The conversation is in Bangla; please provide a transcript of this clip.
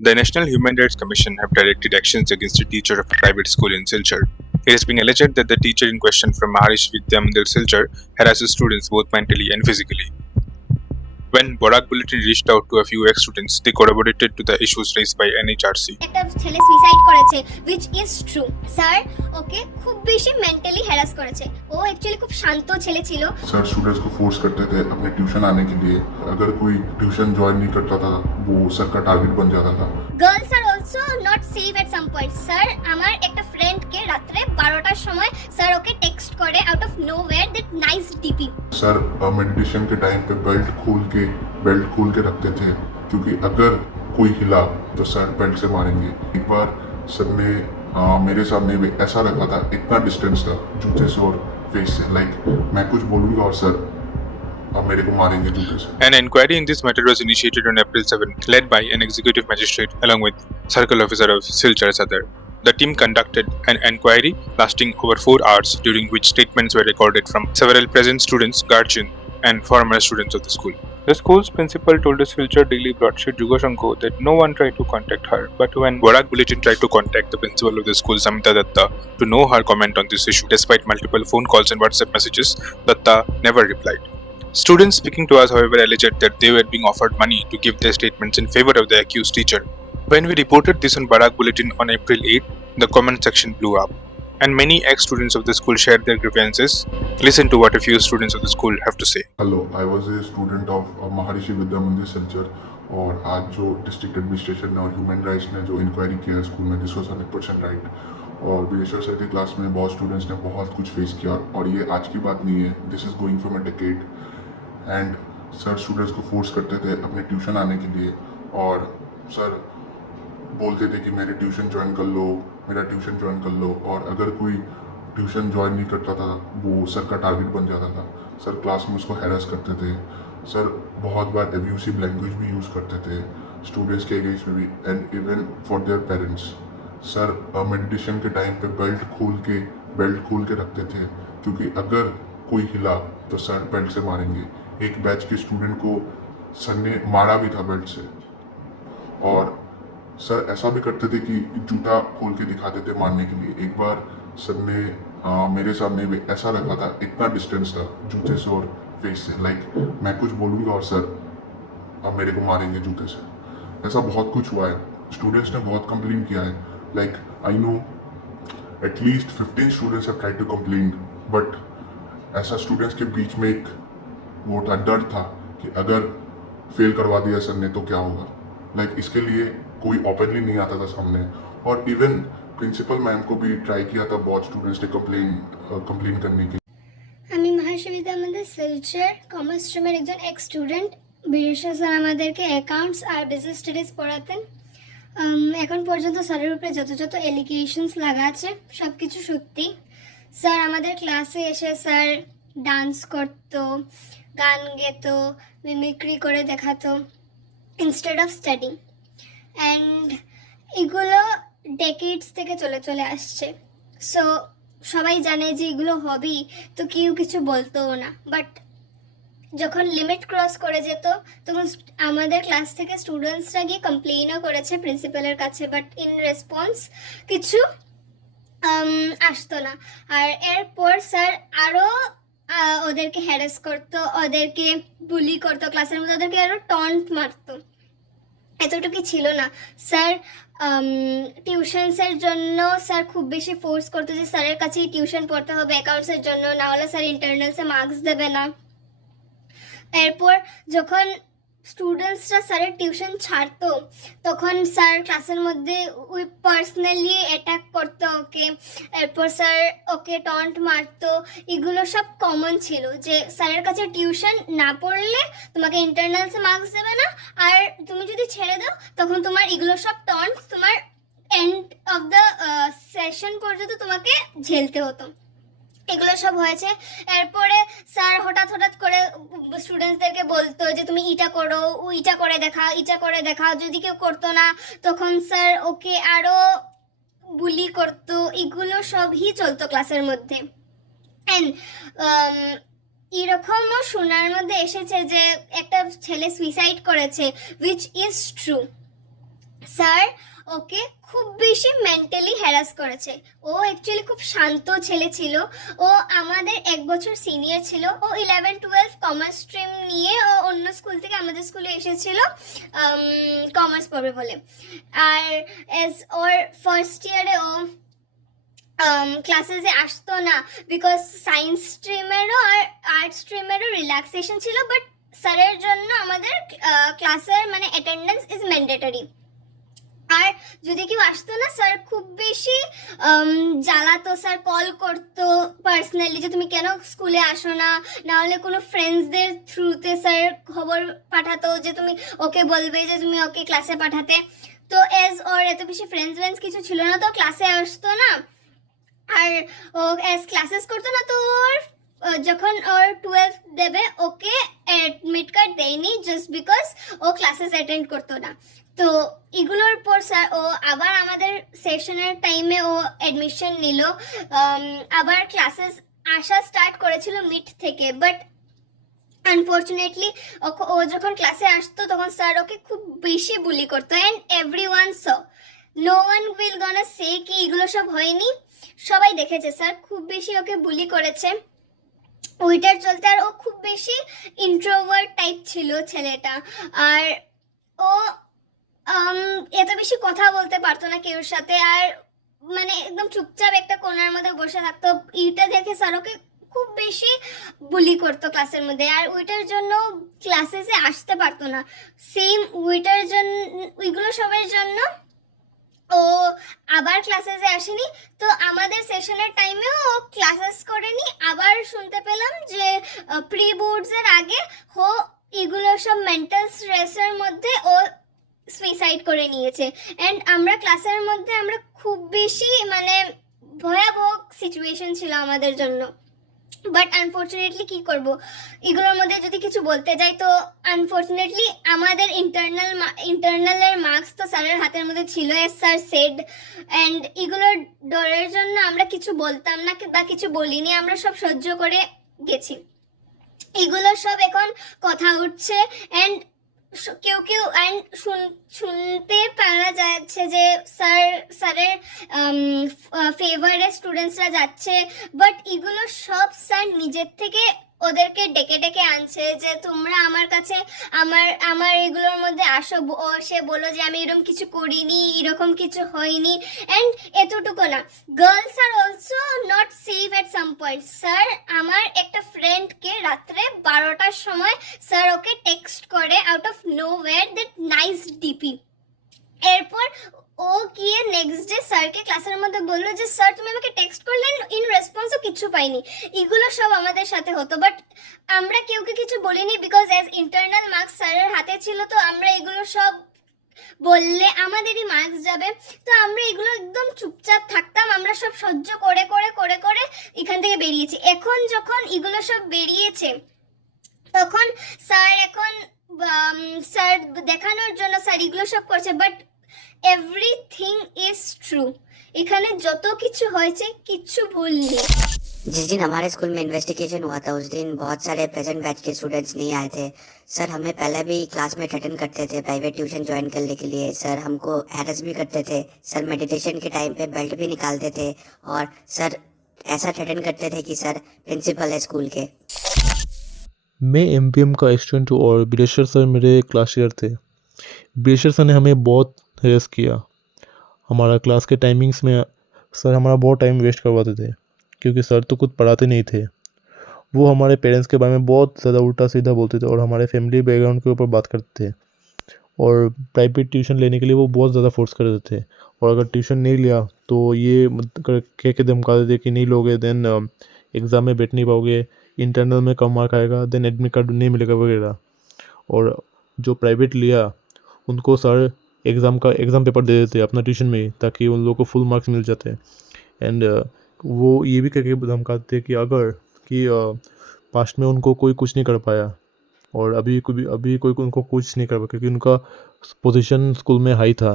The National Human Rights Commission have directed actions against a teacher of a private school in Silchar. It has been alleged that the teacher in question from Maharishi Vidya Mandir Silchar harasses students both mentally and physically. When Borak Bulletin reached out to a few ex-students, they corroborated to the issues raised by NHRC. একটা ছেলে সুইসাইড করেছে which is true sir okay খুব বেশি মেন্টালি হ্যারাস করেছে ও অ্যাকচুয়ালি খুব শান্ত ছেলে ছিল सर स्टूडेंट्स को फोर्स करते थे अपने ट्यूशन आने के लिए। अगर कोई ट्यूशन ज्वाइन नहीं करता था वो सर का टारगेट बन जाता था। Girls are also not safe at some point sir আমার একটা ফ্রেন্ডকে রাত্রে 12টার সময় স্যার ওকে টেক্সট করে out of nowhere that nice DP. Sir meditation के टाइम पे बेल्ट खोल के रखते थे क्योंकि अगर कोई हिला तो सर बेल्ट से मारेंगे। एक बार सर ने मेरे सामने भी ऐसा रखा था, इतना डिस्टेंस था जूते से और फेस से, लाइक मैं कुछ बोलूंगा और सर अब मेरे को मारेंगे जूते से। An inquiry in this matter was initiated on April 7, led by an executive magistrate along with Circle Officer of Silchar Sadar. The team conducted an inquiry lasting over 4 hours, during which statements were recorded from several present students, guardians, and former students of the school. The school's principal told the Silchar Daily broadsheet Jugashanko that no one tried to contact her, but when Borak Bulletin tried to contact the principal of the school, Samita Datta, to know her comment on this issue, despite multiple phone calls and WhatsApp messages, Datta never replied. Students speaking to us, however, alleged that they were being offered money to give their statements in favor of the accused teacher. When we reported this on Borak Bulletin on April 8, the comment section blew up, and many ex-students of the school shared their grievances. Listen to what a few students of the school have to say. Hello, I was a student of महर्षि विद्या मंदिर सिलचर, और आज जो डिस्ट्रिक्ट एडमिनिस्ट्रेशन ने और ह्यूमन राइट्स ने जो इंक्वायरी किया है स्कूल में, दिस वॉज 100% राइट। और बीरेश्वर सर की क्लास में बहुत स्टूडेंट्स ने बहुत कुछ फेस किया, और ये आज की बात नहीं है, this is going from a decade. And sir students को फोर्स करते थे अपने ट्यूशन आने के लिए, और सर बोलते थे कि मेरा ट्यूशन ज्वाइन कर लो, और अगर कोई ट्यूशन ज्वाइन नहीं करता था वो सर का टारगेट बन जाता था। सर क्लास में उसको हैरेस करते थे, सर बहुत बार एब्यूसिव लैंग्वेज भी यूज़ करते थे स्टूडेंट्स के अगेंस्ट में भी, and even for their parents. Sir meditation के टाइम पे बेल्ट खोल के रखते थे क्योंकि अगर कोई हिला तो सर बेल्ट से मारेंगे। एक बैच के स्टूडेंट को सर ने मारा भी था बेल्ट से, और सर ऐसा भी करते थे कि जूता खोल के दिखाते थे मारने के लिए। एक बार सर ने मेरे सामने भी ऐसा रखा था, इतना डिस्टेंस था जूते से और फेस से, लाइक मैं कुछ बोलूँगा और सर अब मेरे को मारेंगे जूते से। ऐसा बहुत कुछ हुआ है, स्टूडेंट्स ने बहुत कंप्लेन किया है, like I know at least 15 students have tried to complain, but ऐसा स्टूडेंट्स के बीच में एक वो था, डर था कि अगर फेल करवा दिया सर ने तो क्या होगा। लाइक इसके लिए कोई ओपनली नहीं आता था सामने, और इवन प्रिंसिपल मैम को भी ट्राई किया था बहुत स्टूडेंट्स ने कंप्लेन करने की। আমি মহর্ষি বিদ্যা মন্দির সিলচার কমার্স স্ট্রিমের একজন এক্স স্টুডেন্ট। বিরেশ্বর স্যার আমাদেরকে অ্যাকাউন্টস আর বিজনেস স্টাডিজ পড়াতেন। এখন পর্যন্ত স্যারের উপরে যত এলিগেশনস লাগা আছে সব কিছু সত্যি। স্যার আমাদের ক্লাসে এসে স্যার ডান্স করতো, গান গেতো, মিমিক্রি করে দেখাতো ইনস্টেড অফ স্টাডিং, অ্যান্ড এগুলো ডেকেডস থেকে চলে আসছে। সো সবাই জানে যে এগুলো হবি, তো কেউ কিছু বলতোও না। বাট যখন লিমিট ক্রস করে যেত তখন আমাদের ক্লাস থেকে স্টুডেন্টসরা গিয়ে কমপ্লেনও করেছে প্রিন্সিপালের কাছে, বাট ইন রেসপন্স কিছু আসতো না। আর এরপর স্যার আরও ওদেরকে হ্যারাস করতো, ওদেরকে বুলি করতো ক্লাসের মধ্যে, ওদেরকে আরও টন্ট মারতো। এতটুকু ছিল না, স্যার টিউশনসের জন্য স্যার খুব বেশি ফোর্স করতো যে স্যারের কাছেই টিউশন পড়তে হবে অ্যাকাউন্টসের জন্য, না হলে স্যার ইন্টারনালসে মার্কস দেবে না। এরপর যখন স্টুডেন্টসরা স্যারের টিউশন ছাড়তো তখন স্যার ক্লাসের মধ্যে ওই পার্সোনালি অ্যাটাক করতো ওকে, এরপর স্যার ওকে টন্ট মারতো। এগুলো সব কমন ছিল যে স্যারের কাছে টিউশন না পড়লে তোমাকে ইন্টারনালসে মার্কস দেবে না, আর তুমি যদি ছেড়ে দাও তখন তোমার এগুলো সব টন্ট তোমার এন্ড অফ দ্য সেশন পর্যন্ত তোমাকে ঝেলতে হতো। এগুলো সব হয়েছে। এরপরে স্যার হঠাৎ করে স্টুডেন্টসদেরকে বলতো যে তুমি ইটা করো, ইটা করে দেখাও। যদি কেউ করতো না তখন স্যার ওকে আরও বুলি করতো। এগুলো সবই চলতো ক্লাসের মধ্যে। অ্যান্ড এরকমও শোনার মধ্যে এসেছে যে একটা ছেলে সুইসাইড করেছে, which is true. Sir okay খুব বেশি মেন্টালি হ্যারাস করেছে। ও অ্যাকচুয়ালি খুব শান্ত ছেলে ছিল। ও আমাদের 1 বছর সিনিয়র ছিল। ও 11-12 কমার্স স্ট্রিম নিয়ে ও অন্য স্কুল থেকে আমাদের স্কুলে এসেছিল কমার্স পড়বে বলে। আর ওর ফার্স্ট ইয়ারে ও ক্লাসেসে আসতো না, বিকজ সায়েন্স স্ট্রিমেরও আর আর্ট স্ট্রিমেরও রিল্যাক্সেশন ছিল, বাট স্যারের জন্য আমাদের ক্লাসের মানে অ্যাটেন্ডেন্স ইজ ম্যান্ডেটরি। আর যদি কেউ আসতো না, স্যার খুব বেশি জ্বালাতো। স্যার কল করতো পার্সোনালি যে তুমি কেন স্কুলে আসো না, নাহলে কোনো ফ্রেন্ডসদের থ্রুতে স্যার খবর পাঠাতো যে তুমি ওকে বলবে যে তুমি ওকে ক্লাসে পাঠাতে। তো ওর এত বেশি ফ্রেন্ডস কিছু ছিল না, তো ক্লাসে আসতো না। আর ও ক্লাসেস করতো না। তো ওর যখন ওর 12 দেবে ওকে অ্যাডমিট কার্ড দেয়নি, জাস্ট বিকজ ও ক্লাসেস অ্যাটেন্ড করতো না। তো এগুলোর পর স্যার ও আবার আমাদের সেশনের টাইমে ও অ্যাডমিশন নিল, আবার ক্লাসেস আসা স্টার্ট করেছিল মিড থেকে। বাট আনফর্চুনেটলি ও যখন ক্লাসে আসতো তখন স্যার ওকে খুব বেশি বুলি করতো। And everyone so, no one will gonna say কি এগুলো সব হয়নি, সবাই দেখেছে স্যার খুব বেশি ওকে বুলি করেছে। ওইটার চলতে আর ও খুব বেশি ইন্ট্রোভার্ট টাইপ ছিল ছেলেটা। আর ও এত বেশি কথা বলতে পারতো না কেউর সাথে, আর মানে একদম চুপচাপ একটা কোণার মধ্যে বসে থাকতো। এইটা দেখে স্যার ওকে খুব বেশি বুলি করতো ক্লাসের মধ্যে। আর ওইটার জন্য ক্লাসেসে আসতে পারতো না। সেম ওইটার জন্য, ওইগুলো সবের জন্য ও আবার ক্লাসেসে আসেনি। তো আমাদের সেশনের টাইমেও ও ক্লাসেস করেনি। আবার শুনতে পেলাম যে প্রি বোর্ডসের আগে এগুলো সব মেন্টাল স্ট্রেসের মধ্যে ও সুইসাইড করে নিয়েছে। অ্যান্ড আমরা ক্লাসের মধ্যে আমরা খুব বেশি মানে ভয়াবহ সিচুয়েশন ছিল আমাদের জন্য। বাট আনফর্চুনেটলি কি করব, এগুলোর মধ্যে যদি কিছু বলতে যাই তো আনফর্চুনেটলি আমাদের ইন্টারনালের মার্কস তো স্যারের হাতের মধ্যে ছিল, এস স্যার সেড। অ্যান্ড এগুলোর ডরের জন্য আমরা কিছু বলতাম না বা কিছু বলিনি, আমরা সব সহ্য করে গেছি। এগুলো সব এখন কথা উঠছে। অ্যান্ড কেউ অ্যান্ড শুনতে পারা যাচ্ছে যে স্যারের ফেভারে স্টুডেন্টসরা যাচ্ছে। বাট এগুলো সব স্যার নিজের থেকে ওদেরকে ডেকে ডেকে আনছে যে তোমরা আমার কাছে আমার এগুলোর মধ্যে আসো। সে বলো যে আমি এরকম কিছু করিনি, এরকম কিছু হয়নি। অ্যান্ড এতটুকু না, girls are also not safe at some point. Sir আমার একটা ফ্রেন্ডকে রাত্রে 12টার সময় স্যার ওকে টেক্সট করে out of nowhere that nice DP. এরপর ও গিয়ে নেক্সট ডে স্যারকে ক্লাসের মধ্যে বললো যে স্যার তুমি আমাকে টেক্সট করলেন, ইন রেসপন্সও কিছু পাইনি। এগুলো সব আমাদের সাথে হতো। বাট আমরা কেউকে কিছু বলিনি, বিকজ অ্যাজ ইন্টারনাল মার্কস স্যারের হাতে ছিল। তো আমরা এগুলো সব বললে আমাদেরই মার্কস যাবে। তো আমরা এগুলো একদম চুপচাপ থাকতাম। আমরা সব সহ্য করে করে করে করে এখান থেকে বেরিয়েছি। এখন যখন এগুলো সব বেরিয়েছে তখন স্যার দেখানোর জন্য স্যার এগুলো সব করছে। But everything is true. এখানে যত কিছু হয়েছে কিচ্ছু ভুল নেই। जिस दिन हमारे स्कूल में इन्वेस्टिगेशन हुआ था उस दिन बहुत सारे प्रेजेंट बैच के स्टूडेंट्स नहीं आए थे। सर हमें पहले भी क्लास में थ्रेटन करते थे प्राइवेट ट्यूशन ज्वाइन करने के लिए। सर हमको हैरेस भी करते थे। सर मेडिटेशन के टाइम पे बेल्ट भी निकालते थे और सर ऐसा थ्रेटन करते थे कि सर प्रिंसिपल है स्कूल के। मैं एमपीएम का स्टूडेंट हूँ और बीरेश्वर सर मेरे क्लास टीचर थे। बीरेश्वर सर ने हमें बहुत हेल्प किया। हमारा क्लास के टाइमिंग्स में सर हमारा बहुत टाइम वेस्ट करवाते थे, क्योंकि सर तो कुछ पढ़ाते नहीं थे। वो हमारे पेरेंट्स के बारे में बहुत ज़्यादा उल्टा सीधा बोलते थे और हमारे फैमिली बैकग्राउंड के ऊपर बात करते थे। और प्राइवेट ट्यूशन लेने के लिए वो बहुत ज़्यादा फोर्स करते थे। और अगर ट्यूशन नहीं लिया तो ये कह के धमकाते थे कि नहीं लोगे देन एग्ज़ाम में बैठ नहीं पाओगे, इंटरनल में कम मार्क आएगा, देन एडमिट कार्ड नहीं मिलेगा वगैरह। और जो प्राइवेट लिया उनको सर एग्ज़ाम पेपर दे देते अपना ट्यूशन में ही, ताकि उन लोगों को फुल मार्क्स मिल जाते। एंड वो ये भी कह के धमकाते थे कि अगर कि पास्ट में उनको कोई कुछ नहीं कर पाया और अभी कोई उनको कुछ नहीं कर पाया, क्योंकि उनका पोजीशन स्कूल में हाई था।